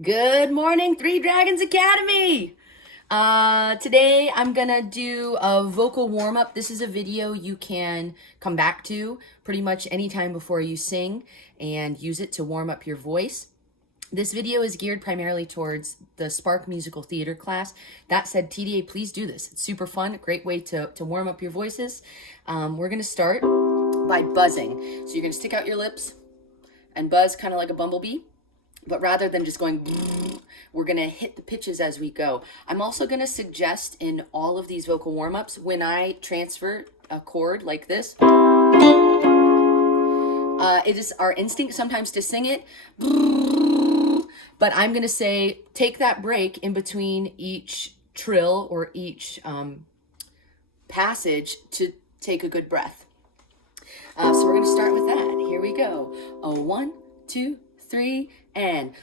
Good morning, Three Dragons Academy! Today I'm gonna do a vocal warm-up. This is a video you can come back to pretty much anytime before you sing and use it to warm up your voice. This video is geared primarily towards the Spark Musical Theater class. That said, TDA, please do this. It's super fun, a great way to warm up your voices. We're gonna start by buzzing. So you're gonna stick out your lips and buzz kind of like a bumblebee. But rather than just going, we're going to hit the pitches as we go. I'm also going to suggest in all of these vocal warm-ups, when I transfer a chord like this, it is our instinct sometimes to sing it, but I'm going to say, take that break in between each trill or each passage to take a good breath. So we're going to start with that. Here we go. 1, 2, 3, and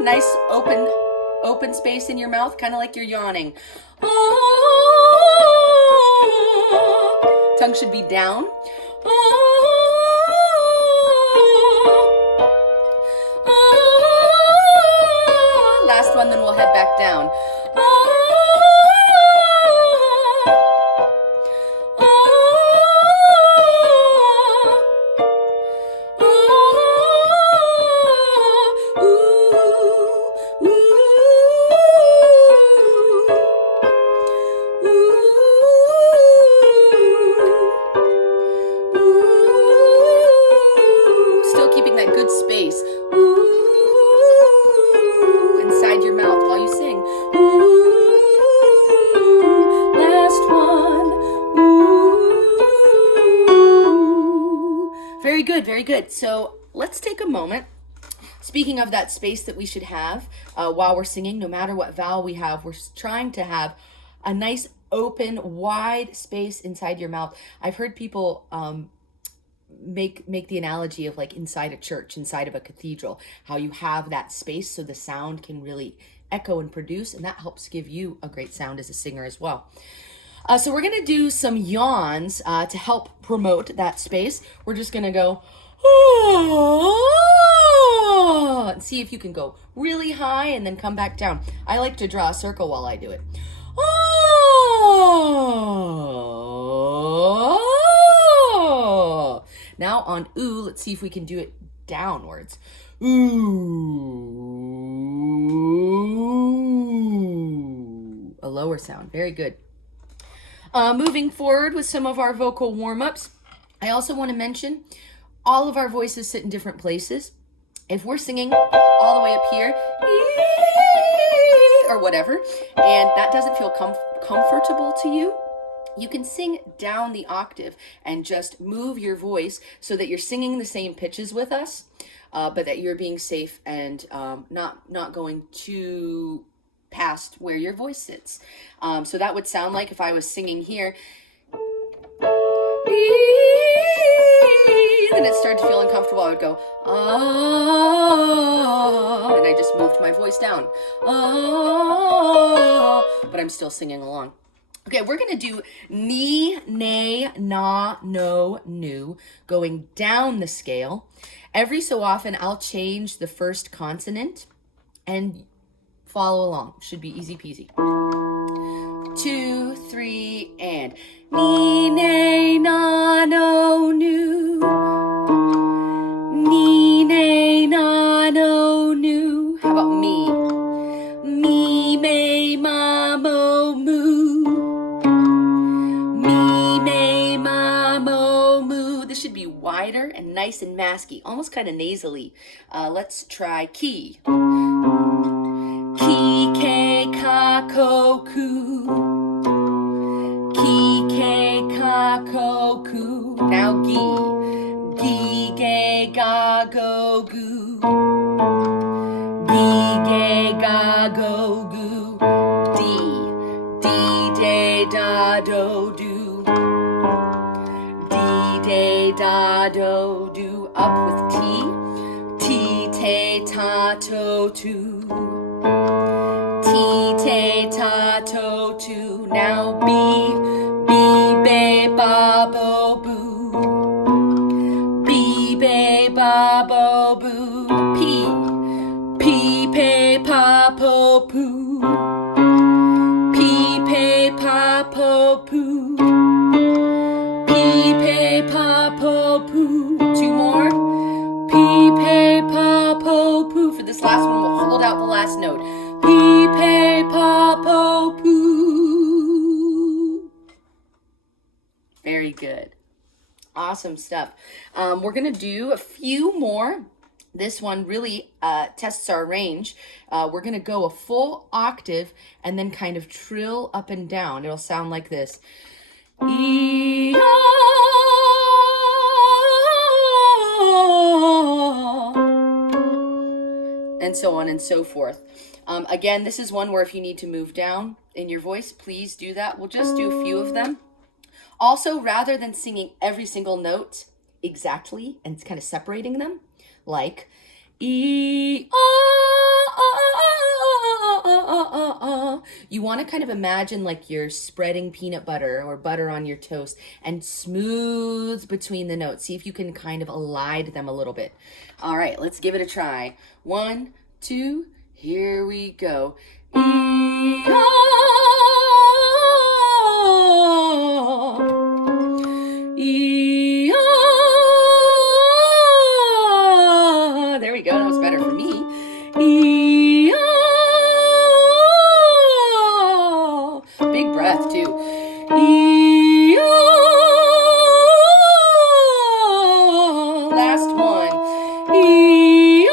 nice open space in your mouth, kind of like you're yawning. Tongue should be down. Last one, then we'll head back down. Still keeping that good space inside your mouth while you sing. Last one. Very good, very good. So let's take a moment. Speaking of that space that we should have while we're singing, no matter what vowel we have, we're trying to have a nice open, wide space inside your mouth. I've heard people make the analogy of like inside a church, inside of a cathedral, how you have that space so the sound can really echo and produce, and that helps give you a great sound as a singer as well. So we're gonna do some yawns to help promote that space. We're just gonna go and see if you can go really high and then come back down. I like to draw a circle while I do it. Now on ooh, let's see if we can do it downwards. Ooh. A lower sound. Very good. Moving forward with some of our vocal warm-ups, I also want to mention all of our voices sit in different places. If we're singing all the way up here, or whatever, and that doesn't feel comfortable to you, you can sing down the octave and just move your voice so that you're singing the same pitches with us, but that you're being safe and not going too past where your voice sits. So that would sound like if I was singing here, then it started to feel uncomfortable. I would go, and I just moved my voice down. But I'm still singing along. Okay, we're gonna do ni, nay, na, no, nu, going down the scale. Every so often, I'll change the first consonant and follow along. Should be easy peasy. 2, 3, and ni, nay, na, no, nu. Ni, nay, na, no, nu. How about me? Me, may, ma, mo, moo. Me, may, ma, mo, moo. This should be wider and nice and masky, almost kind of nasally. Let's try key. Ki, ke, ka, ko, ku. Ki, ke, ka, ga, ko, ku. Now gi. Gi, ge, ga, go, gu. Gi, ge, ga, go, gu. D. D, de, da, do, do. D, de, da, do, do. Up with T. T, te, ta, to, tu. T, te, ta, to, tu. Now B. B, be, ba, bo, boo. B, be, ba, bo, boo. P. P, pe, pa, po, poo. P, pe, pa, po, poo. P, pe, pa, po, poo. Two more. P, pe, pa, po, poo. For this last one, we'll hold out the last note. P, pe, pa, po, poo. Very good. Awesome stuff. We're going to do a few more. This one really tests our range. We're going to go a full octave and then kind of trill up and down. It'll sound like this. E, and so on and so forth. Again, this is one where if you need to move down in your voice, please do that. We'll just do a few of them. Also, rather than singing every single note exactly and kind of separating them, like E, you want to kind of imagine like you're spreading peanut butter or butter on your toast and smooth between the notes. See if you can kind of elide them a little bit. All right, let's give it a try. 1, 2, here we go. E, E, there we go. That was better for me. E, big breath too. E, last one. E,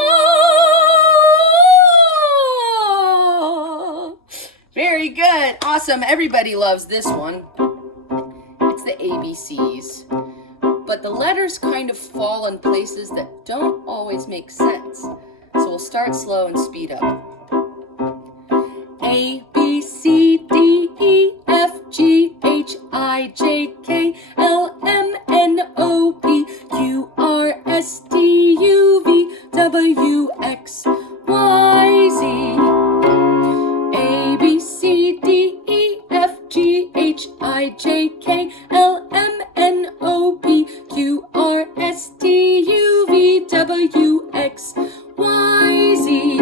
very good. Awesome. Everybody loves this one. It's the ABCs. But the letters kind of fall in places that don't always make sense. So we'll start slow and speed up. A, B, C, D, E, F, G, H, I, J, K, L, M, N, O, P, Q, R, S, T, U, V, W, X, Y, Z. A, B, C, D, E, F, G, H, I, J, K, L, M, N, O, P, Q, R, S, T, U, V, W, X, Y, Z.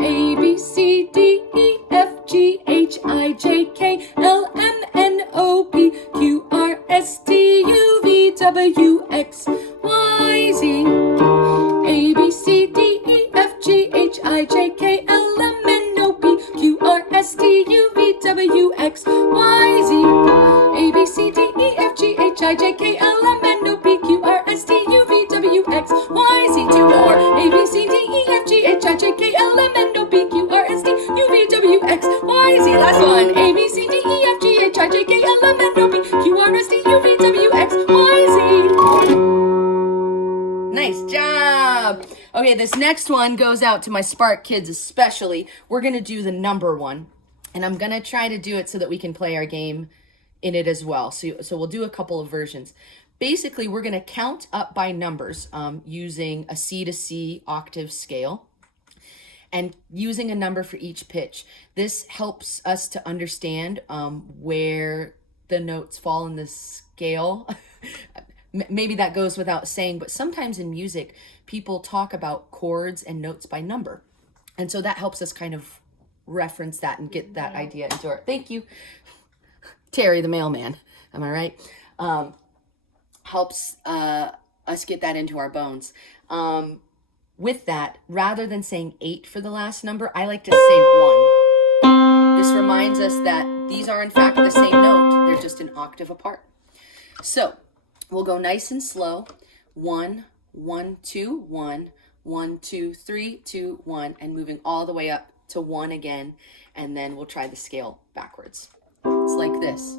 A, B, C, D, E, F, G, H, I, J, K, L, M, N, O, P, Q, R, S, T, U, V, W, X, Y, Z. A, B, C, D, E, F, G, H, I, J, K, L, M, N, O, P, Q, R, S, T, U, V, W, X, Y, Z. A, B, C, D, E, F, G, H, I, J, K, L, M, N, O, P, Q, R, S, T, U, V, W, X, Y, Z. Two more. A, B, C, D, E, F, G, H, I, J, K, L, M, N, O, P, Q, R, S, T, U, V, W, X, Y, Z. Last one. A, B, C, D, E, F, G, H, I, J, K, L, M, N, O, P, Q, R, S, T, U, V, W, X, Y, Z. Nice job. Okay, this next one goes out to my Spark kids especially. We're going to do the number one, and I'm going to try to do it so that we can play our game in it as well. So we'll do a couple of versions. Basically, we're going to count up by numbers using a C to C octave scale and using a number for each pitch. This helps us to understand where the notes fall in the scale. Maybe that goes without saying, but sometimes in music, people talk about chords and notes by number. And so that helps us kind of reference that and get that idea into our, thank you, Terry the mailman, am I right? Helps us get that into our bones. With that, rather than saying 8 for the last number, I like to say 1. This reminds us that these are in fact the same note, they're just an octave apart. So we'll go nice and slow. 1, 1, 2, 1, 1, 2, 3, 2, 1, and moving all the way up to 1 again, and then we'll try the scale backwards. It's like this.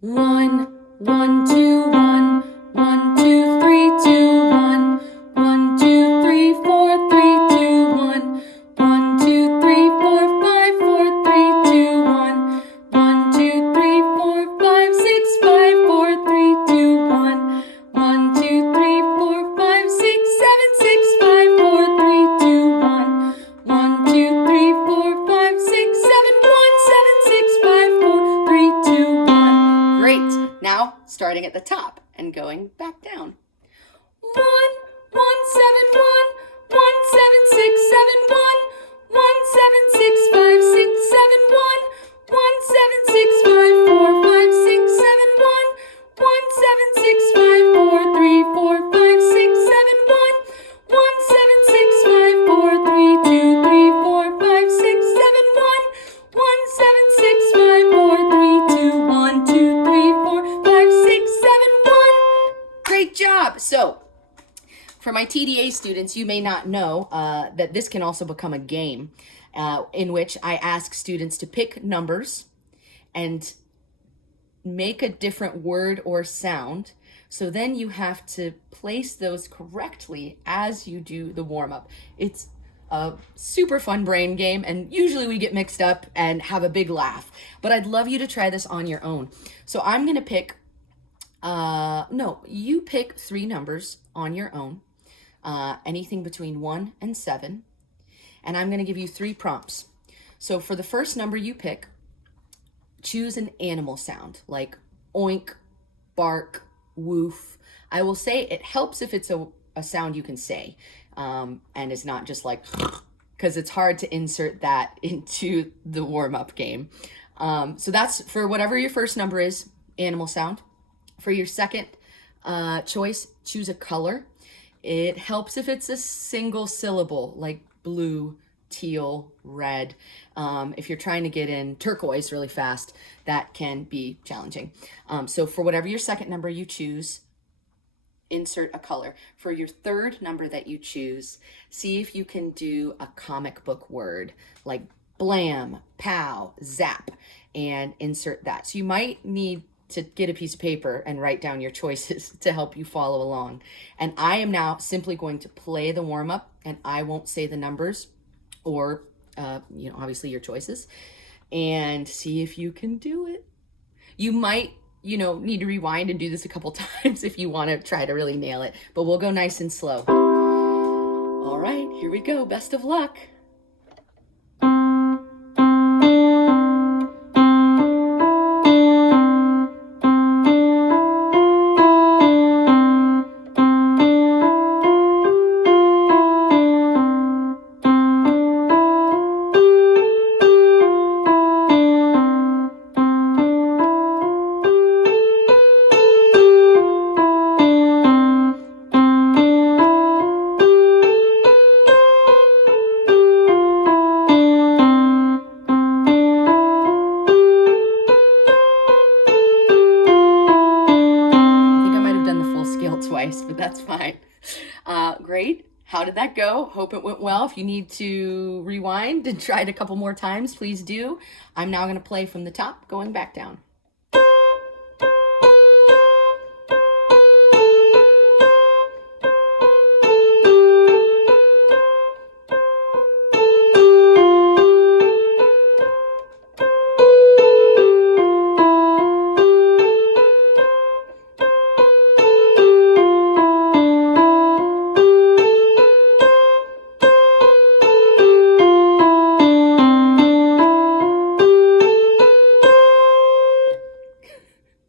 1, 1, 2, 1. 1, 2, 3, 2, 1. 1, 2, 3, 4, 3, 2, 1. 1, 2, 3, 4, 5, 4, 3, 2, 1. 1, 2, 3, 4, 5, 6, 5, 4, 3, 2, 1. 1, 2, 3, 4, 5, 6, 7, 6, 5, 4, 3, 2, 1. 1, 2, 3, 4, 5, 6, 7, 1, 7, 6, 5, 4, 3, 2, 1. Great. Now, starting at the top and going back down. 1, 1, 7, 1, 1, 7, 6, 7, 1, 1, 7, 6, 5, 6, 7, 1, 1, 7, 6, 5, 4, 5, 6, 7, 1, 1, 7, 6, 5, 4, 3, 4, 5, 6, 7, 1, 1, 7, 6, 5, 4, 3, 2, 3, 4, 5, 6, 7, 1, 1, 7, 6, 5, 4, 3, 2, 1, 2, 3, 4, 5, 6, 7, 1. Great job. So, for my TDA students, you may not know that this can also become a game in which I ask students to pick numbers and make a different word or sound. So then you have to place those correctly as you do the warm-up. It's a super fun brain game, and usually we get mixed up and have a big laugh. But I'd love you to try this on your own. So I'm gonna pick, you pick 3 numbers on your own. Anything between 1 and 7. And I'm going to give you 3 prompts. So for the first number you pick, choose an animal sound like oink, bark, woof. I will say it helps if it's a sound you can say and it's not just like, because it's hard to insert that into the warm-up game. So that's for whatever your first number is, animal sound. For your second choice, choose a color. It helps if it's a single syllable, like blue, teal, red. If you're trying to get in turquoise really fast, that can be challenging. So for whatever your second number you choose, insert a color. For your third number that you choose, see if you can do a comic book word, like blam, pow, zap, and insert that. So you might need to get a piece of paper and write down your choices to help you follow along. And I am now simply going to play the warm-up, and I won't say the numbers or, obviously your choices, and see if you can do it. You might, need to rewind and do this a couple times if you want to try to really nail it, but we'll go nice and slow. All right, here we go. Best of luck. Twice, but that's fine. Great. How did that go? Hope it went well. If you need to rewind and try it a couple more times, please do. I'm now going to play from the top, going back down.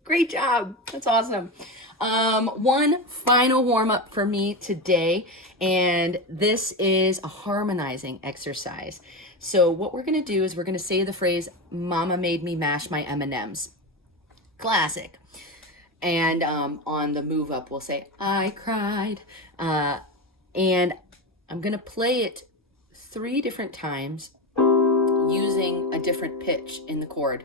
Great job. That's awesome. One final warm-up for me today, and this is a harmonizing exercise. So what we're going to do is we're going to say the phrase, "Mama made me mash my M&Ms." Classic. And on the move up, we'll say, "I cried." And I'm going to play it 3 different times using a different pitch in the chord.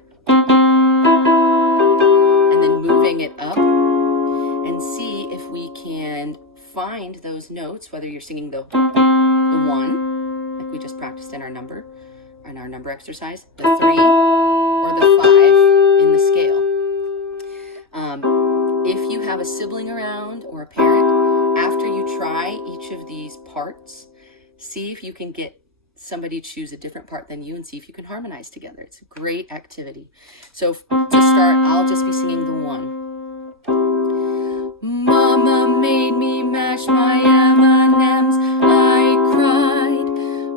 Moving it up, and see if we can find those notes, whether you're singing the 1, like we just practiced in our number exercise, the 3, or the 5 in the scale. if you have a sibling around or a parent, after you try each of these parts, see if you can get somebody choose a different part than you and see if you can harmonize together. It's a great activity. So to start, I'll just be singing the one. Mama made me mash my M&Ms, I cried.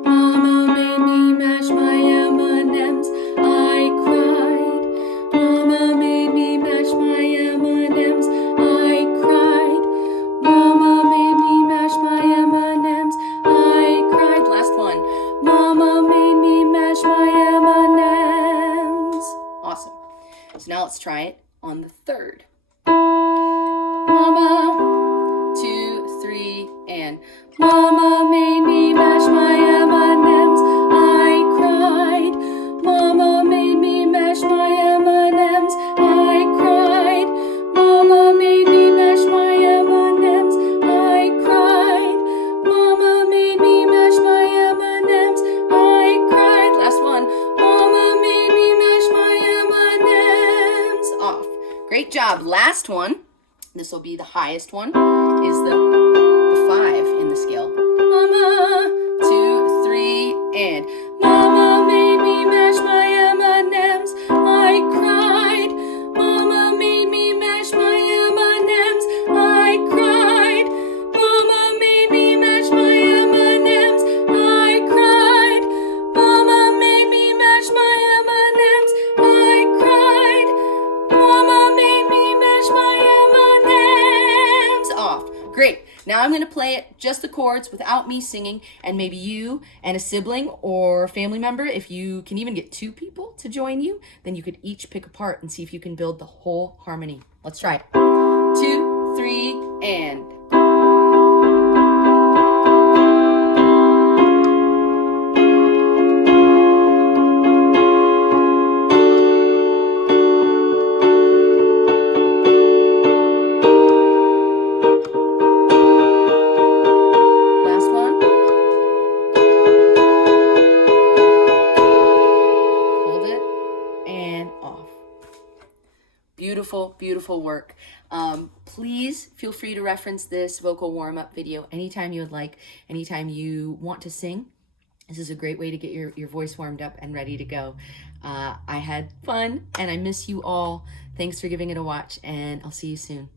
Mama made me mash my M&Ms, I cried. Mama made me mash my M&Ms, I cried. Mama made me mash my M&Ms, I cried. Last one. Mama made me mash my M&Ms. Awesome. So now let's try it on the third. Mama, 2, 3, and Mama made me mash my M&Ms, I cried. Mama made me mash my M&Ms, I cried. Mama made me mash my M&Ms, I cried. Mama made me mash my M&Ms, I cried. Last one. Mama made me mash my M&Ms. Off. Great job. Last one. This will be the highest one, is the 5 in the scale. Mama, 2, 3, and Mama made me mash my M&Ms, I cried. Mama made me mash my M&Ms, I cried. Mama made me mash my M&Ms, I cried. Mama made me mash my M&Ms, I cried. Mama made me mash my M&Ms. Off. Great. Now I'm going to play it just the chords without me singing, and maybe you and a sibling or family member, if you can even get 2 people to join you, then you could each pick a part and see if you can build the whole harmony. Let's try it. 2, 3, and beautiful, beautiful work. Please feel free to reference this vocal warm-up video anytime you would like, anytime you want to sing. This is a great way to get your voice warmed up and ready to go. I had fun and I miss you all. Thanks for giving it a watch, and I'll see you soon.